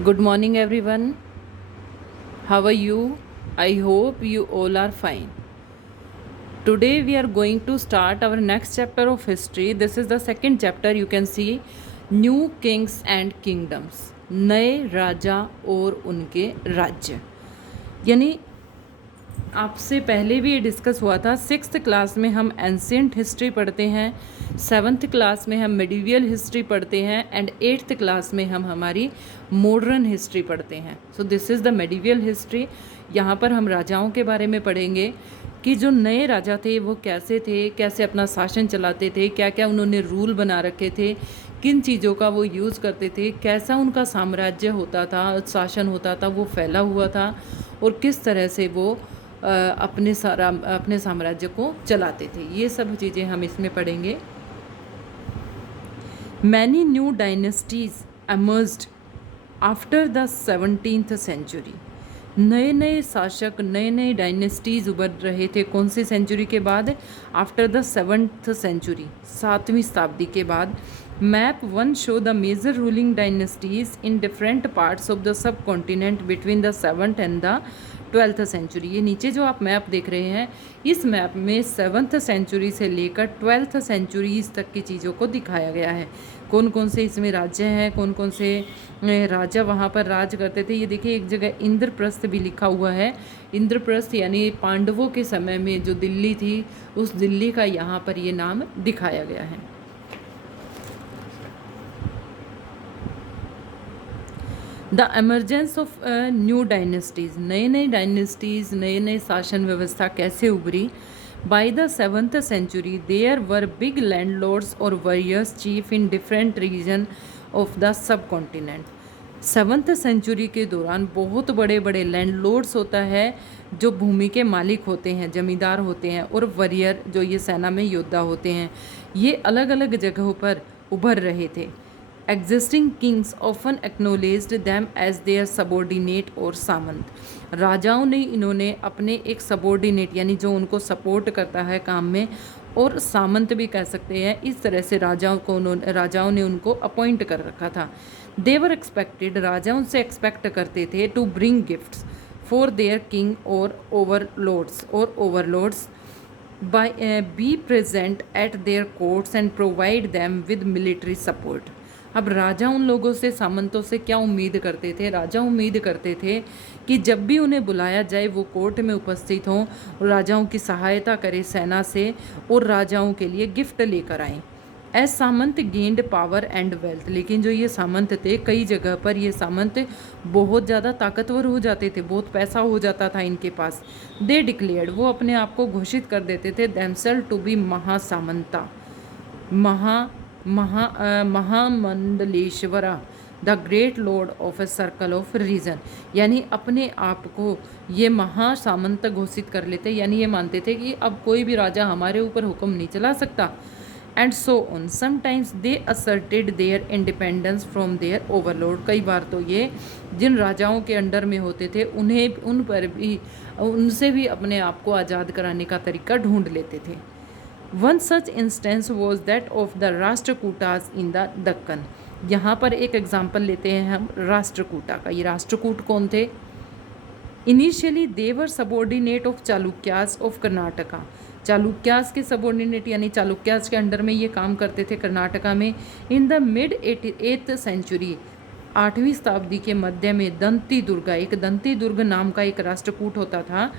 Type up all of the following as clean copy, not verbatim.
Good morning, everyone. How are you? I hope you all are fine. Today, we are going to start our next chapter of history. This is the second chapter. You can see New Kings and Kingdoms. नए राजा और उनके राज्य। यानी आपसे पहले भी ये discuss हुआ था। 6th क्लास में हम एंशियंट हिस्ट्री पढ़ते हैं, 7th क्लास में हम मेडिवियल हिस्ट्री पढ़ते हैं एंड 8th क्लास में हम हमारी मॉडर्न हिस्ट्री पढ़ते हैं। So this is the medieval history. यहाँ पर हम राजाओं के बारे में पढ़ेंगे कि जो नए राजा थे वो कैसे थे, कैसे अपना शासन चलाते थे, क्या क्या उन्होंने रूल बना रखे थे, किन चीज़ों का वो यूज़ करते थे, कैसा उनका साम्राज्य होता था, शासन होता था, वो फैला हुआ था और किस तरह से वो अपने साम्राज्य को चलाते थे। ये सब चीज़ें हम इसमें पढ़ेंगे। Many new dynasties emerged after the 17th century. नए नए शासक, नए नए डायनेस्टीज उभर रहे थे। कौन सी सेंचुरी के बाद? आफ्टर द 7th सेंचुरी, 7वीं शताब्दी के बाद। Map 1 show the major ruling dynasties in different parts of the subcontinent between the 7th and the 12th century. ये नीचे जो आप मैप देख रहे हैं, इस मैप में 7th सेंचुरी से लेकर 12th सेंचुरीज तक की चीज़ों को दिखाया गया है। कौन कौन से इसमें राज्य हैं, कौन कौन से राजा वहाँ पर राज करते थे। ये देखिए, एक जगह इंद्रप्रस्थ भी लिखा हुआ है। इंद्रप्रस्थ यानी पांडवों के समय में जो दिल्ली थी, उस दिल्ली का यहाँ पर ये नाम दिखाया गया है। The emergence of new dynasties. नए नए डायनेस्टीज, नए नए शासन व्यवस्था कैसे उभरी? By the 7th century there were big landlords और warriors chief in different region of the subcontinent. 7th century के दौरान बहुत बड़े बड़े लैंडलॉर्ड्स होता है, जो भूमि के मालिक होते हैं, जमींदार होते हैं, और वॉरियर जो ये सेना में योद्धा होते हैं, ये अलग अलग जगहों पर उभर रहे थे। Existing kings often acknowledged them as their subordinate और सामंत। राजाओं ने इन्होंने अपने एक सबॉर्डिनेट यानी जो उनको सपोर्ट करता है काम में, और सामंत भी कह सकते हैं, इस तरह से राजाओं ने उनको अपॉइंट कर रखा था। देवर एक्सपेक्टेड, राजा उनसे एक्सपेक्ट करते थे, to bring gifts for their king और overlords by be present at their courts and provide them with military support। अब राजा उन लोगों से, सामंतों से क्या उम्मीद करते थे? राजा उम्मीद करते थे कि जब भी उन्हें बुलाया जाए वो कोर्ट में उपस्थित हों, राजाओं की सहायता करें सेना से, और राजाओं के लिए गिफ्ट लेकर आएँ। As samanta gained power and wealth. लेकिन जो ये सामंत थे, कई जगह पर ये सामंत बहुत ज़्यादा ताकतवर हो जाते थे, बहुत पैसा हो जाता था इनके पास। दे डिक्लेयर्ड, वो अपने आप को घोषित कर देते थे, themselves to be Mahasamanta, Mahamandaleshvara, the great lord of a circle of region. यानी अपने आप को ये महासामंत घोषित कर लेते, यानी ये मानते थे कि अब कोई भी राजा हमारे ऊपर हुक्म नहीं चला सकता। And so on. Sometimes they asserted their independence from their overlord. कई बार तो ये जिन राजाओं के अंडर में होते थे, उनसे भी अपने आप को आज़ाद कराने का तरीका ढूंढ लेते थे। One such instance was that of the Rashtrakutas in the Deccan. यहाँ पर एक एग्जाम्पल लेते हैं हम राष्ट्रकूटा का। ये राष्ट्रकूट कौन थे? Initially they were subordinate of Chalukyas of Karnataka. Chalukyas के सबॉर्डिनेट यानी चालुक्यास के अंडर में ये काम करते थे कर्नाटका में। In the mid 8th century, 8वीं शताब्दी के मध्य में, दंती दुर्ग नाम का एक राष्ट्रकूट होता था।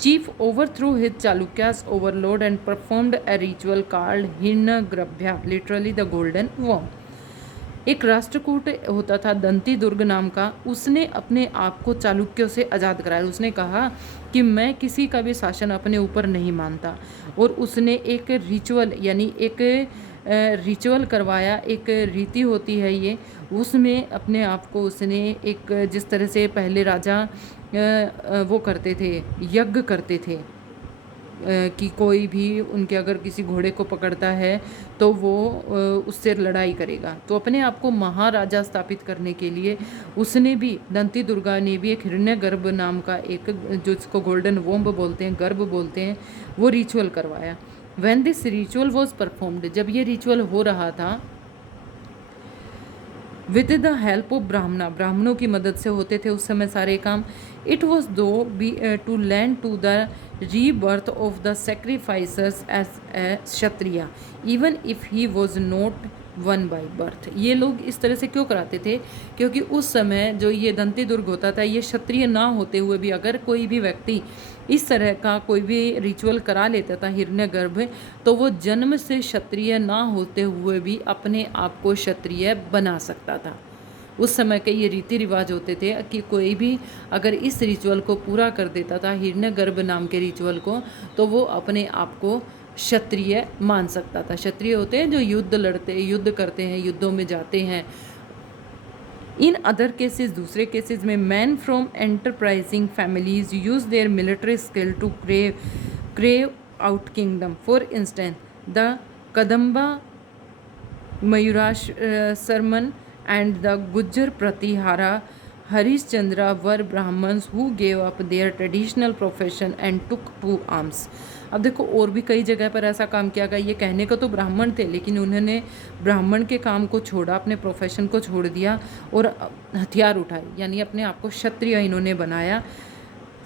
Chief overthrew his Chalukyas overlord and performed a ritual called Hiranyagarbha, literally the golden वर्म। एक राष्ट्रकूट होता था दंती दुर्ग नाम का, उसने अपने आप को चालुक्यों से आज़ाद कराया। उसने कहा कि मैं किसी का भी शासन अपने ऊपर नहीं मानता, और उसने एक रिचुअल यानी एक रिचुअल करवाया, एक रीति होती है ये, उसमें अपने आप को उसने एक, जिस तरह से पहले राजा वो करते थे, यज्ञ करते थे कि कोई भी उनके अगर किसी घोड़े को पकड़ता है तो वो उससे लड़ाई करेगा। तो अपने आप को महाराजा स्थापित करने के लिए उसने भी, दंती दुर्गा ने भी, एक हिरण्यगर्भ नाम का एक, जो इसको गोल्डन वोम्ब बोलते हैं, गर्भ बोलते हैं, वो रिचुअल करवाया। When this ritual was performed, जब ये रिचुअल हो रहा था, विद द हेल्प ऑफ ब्राह्मणों की मदद से होते थे उस समय सारे काम। It was to be to land to the rebirth of the sacrificers as a Kshatriya even if he was not one by birth. ये लोग इस तरह से क्यों कराते थे, क्योंकि उस समय जो ये दंती दुर्ग होता था, ये क्षत्रिय ना होते हुए भी अगर कोई भी व्यक्ति इस तरह का कोई भी रिचुअल करा लेता था हिरण्यगर्भ, तो वो जन्म से क्षत्रिय ना होते हुए भी अपने आप को क्षत्रिय बना सकता था। उस समय के ये रीति रिवाज होते थे कि कोई भी अगर इस रिचुअल को पूरा कर देता था, हिरण्यगर्भ नाम के रिचुअल को, तो वो अपने आप को क्षत्रिय मान सकता था। क्षत्रिय होते हैं जो युद्ध लड़ते, युद्ध करते हैं, युद्धों में जाते हैं। इन अदर केसेस, दूसरे केसेस में men from enterprising families use their military skill to carve out kingdom. For instance the Kadamba Mayurasharman and the Gujjar Pratihara Harishchandra were Brahmins who gave up their traditional profession and took to arms। अब देखो और भी कई जगह पर ऐसा काम किया गया। ये कहने को तो ब्राह्मण थे, लेकिन उन्होंने ब्राह्मण के काम को छोड़ा, अपने प्रोफेशन को छोड़ दिया और हथियार उठाए, यानी अपने आप को क्षत्रिय इन्होंने बनाया।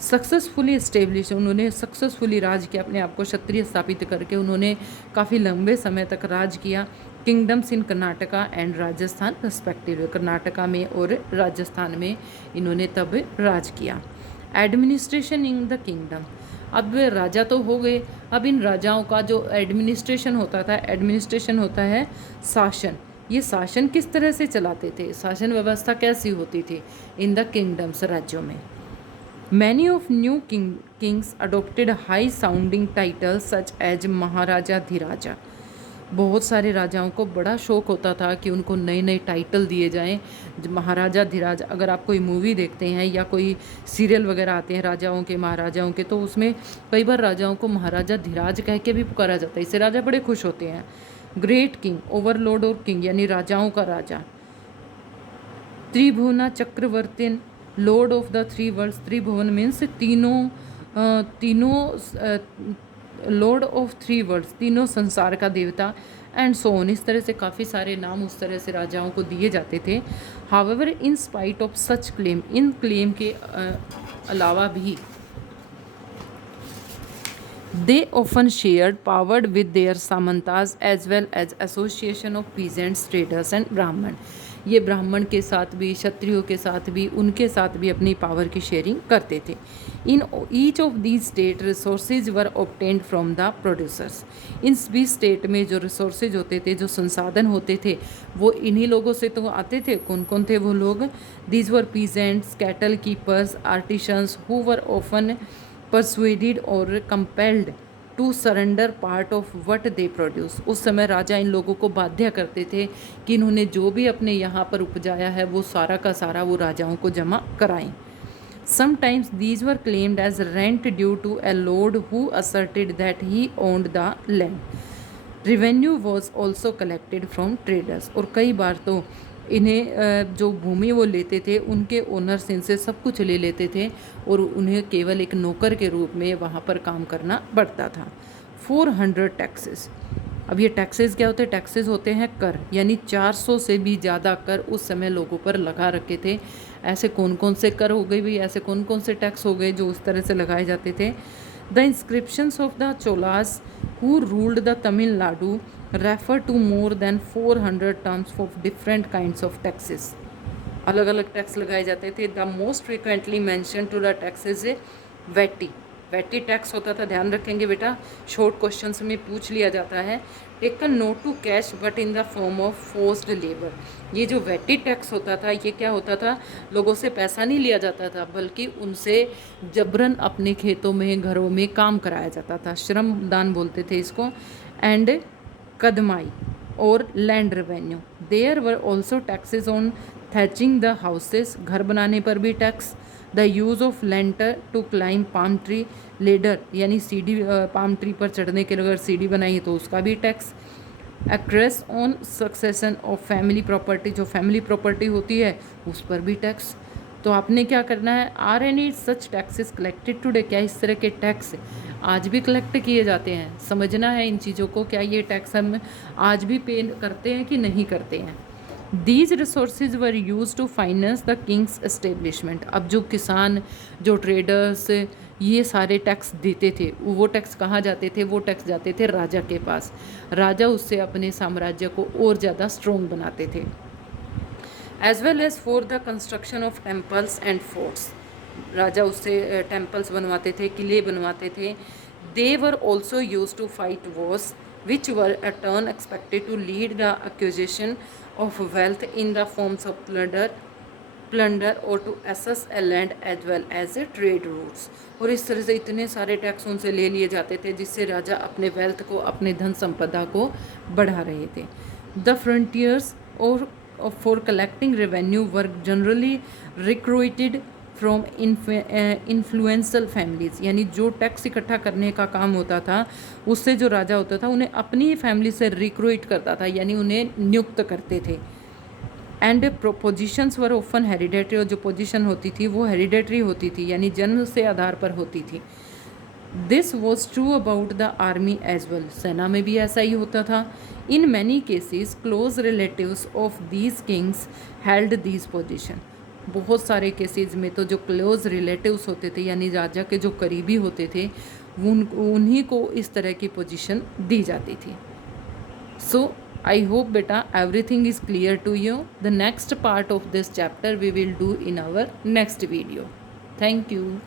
सक्सेसफुली इस्टेब्लिश, उन्होंने सक्सेसफुली राज किया, अपने आप को क्षत्रिय स्थापित करके उन्होंने काफ़ी लंबे समय तक राज किया। Kingdoms in Karnataka and Rajasthan respectively, Karnataka में और राजस्थान में इन्होंने तब राज किया। एडमिनिस्ट्रेशन इन द किंगडम, अब राजा तो हो गए, अब इन राजाओं का जो एडमिनिस्ट्रेशन होता था, एडमिनिस्ट्रेशन होता है शासन। ये शासन किस तरह से चलाते थे, शासन व्यवस्था कैसी होती थी इन द किंगडम्स, राज्यों में। Many of new kings adopted high sounding titles such as महाराजा धीराजा। बहुत सारे राजाओं को बड़ा शौक होता था कि उनको नए नए टाइटल दिए जाएं। महाराजा धीराज, अगर आप कोई मूवी देखते हैं या कोई सीरियल वगैरह आते हैं राजाओं के महाराजाओं के, तो उसमें कई बार राजाओं को महाराजा धीराज कह के भी पुकारा जाता है। इससे राजा बड़े खुश होते हैं। ग्रेट किंग, ओवरलॉर्ड और किंग यानी राजाओं का राजा। Tribhuvana Chakravarti, lord of the three worlds. Tribhuvan means तीनों लॉर्ड ऑफ थ्री वर्ल्ड्स, तीनों संसार का देवता। एंड सो ऑन, इस तरह से काफ़ी सारे नाम उस तरह से राजाओं को दिए जाते थे। However in spite of such claim, इन क्लेम के अलावा भी they often shared powered with their samantas as well as association of peasants, traders and Brahman. ये ब्राह्मण के साथ भी, क्षत्रियों के साथ भी, उनके साथ भी अपनी पावर की शेयरिंग करते थे। In each of these state resources were obtained from the producers. इन भी स्टेट में जो रिसोर्सेज होते थे, जो संसाधन होते थे, वो इन्हीं लोगों से तो आते थे। कौन कौन थे वो लोग? These were peasants, cattle keepers, artisans who were often persuaded और compelled to surrender part of what they produce. उस समय राजा इन लोगों को बाध्य करते थे कि इन्होंने जो भी अपने यहाँ पर उपजाया है वो सारा का सारा वो राजाओं को जमा कराएं। Sometimes these were claimed as rent due to a lord who asserted that he owned the land. Revenue was also collected from traders. और कई बार तो इन्हें जो भूमि वो लेते थे, उनके ओनर्स इनसे सब कुछ ले लेते थे और उन्हें केवल एक नौकर के रूप में वहाँ पर काम करना पड़ता था। 400 टैक्सेस। अब ये टैक्सेस क्या होते हैं? टैक्सेस होते हैं कर, यानी 400 से भी ज़्यादा कर उस समय लोगों पर लगा रखे थे। ऐसे कौन कौन से कर हो गए भी, ऐसे कौन कौन से टैक्स हो गए जो उस तरह से लगाए जाते थे? The inscriptions of the Cholas who ruled the Tamil Nadu refer to more than 400 terms of different kinds of taxes. अलग अलग टैक्स लगाए जाते थे। The most frequently mention to the taxes vetti. Vetti tax होता था, ध्यान रखेंगे बेटा, शॉर्ट क्वेश्चंस में पूछ लिया जाता है। Taken not to cash but in the form of forced labour. ये जो वैटी टैक्स होता था, ये क्या होता था? लोगों से पैसा नहीं लिया जाता था, बल्कि उनसे जबरन अपने खेतों में, घरों में काम कराया जाता था। श्रम दान बोलते थे इसको। एंड कदमाई और land revenue. There were also taxes on thatching the houses. घर बनाने पर भी tax. The use of ladder to climb palm tree ladder, यानी सीढ़ी, पाम ट्री पर चढ़ने के लिए अगर सीढ़ी बनाई है तो उसका भी tax. Acres on succession of family property, जो फैमिली प्रॉपर्टी होती है उस पर भी टैक्स। तो आपने क्या करना है? Are any such taxes collected today? क्या इस तरह के टैक्स आज भी कलेक्ट किए जाते हैं? समझना है इन चीज़ों को, क्या ये टैक्स हम आज भी पे करते हैं कि नहीं करते हैं। These resources were used to finance the king's establishment. अब जो किसान, जो ट्रेडर्स, ये सारे टैक्स देते थे, वो टैक्स कहाँ जाते थे? वो टैक्स जाते थे राजा के पास। राजा उससे अपने साम्राज्य को और ज़्यादा स्ट्रॉन्ग बनाते थे। As well as for the construction of temples and forts, राजा उससे टेम्पल्स बनवाते थे, किले बनवाते थे। They were also use to fight wars which were a turn expected to lead the acquisition of wealth in the forms of plunder or to assess a land as well as a trade routes। और इस तरह से इतने सारे tax उनसे ले लिए जाते थे जिससे राजा अपने वेल्थ को, अपने धन संपदा को बढ़ा रहे थे। द फ्रंटियर्स और for collecting revenue were generally recruited from इन्फ्लुएंसल families, यानी जो टैक्स इकट्ठा करने का काम होता था उससे जो राजा होता था उन्हें अपनी ही फैमिली से रिक्रूट करता था, यानी उन्हें नियुक्त करते थे। And positions were often hereditary, और जो पोजीशन होती थी वो हेरिडेटरी होती थी, यानी जन्म से आधार पर होती थी। This was true about the army as well, सेना में भी ऐसा ही होता था। In many cases close relatives of these kings held these position, बहुत सारे केसेस में तो जो क्लोज रिलेटिव्स होते थे यानी राजा के जो करीबी होते थे उन्हीं को इस तरह की पोजीशन दी जाती थी। सो आई होप बेटा everything is clear to you. The next part of this chapter we will do in our next video. Thank you.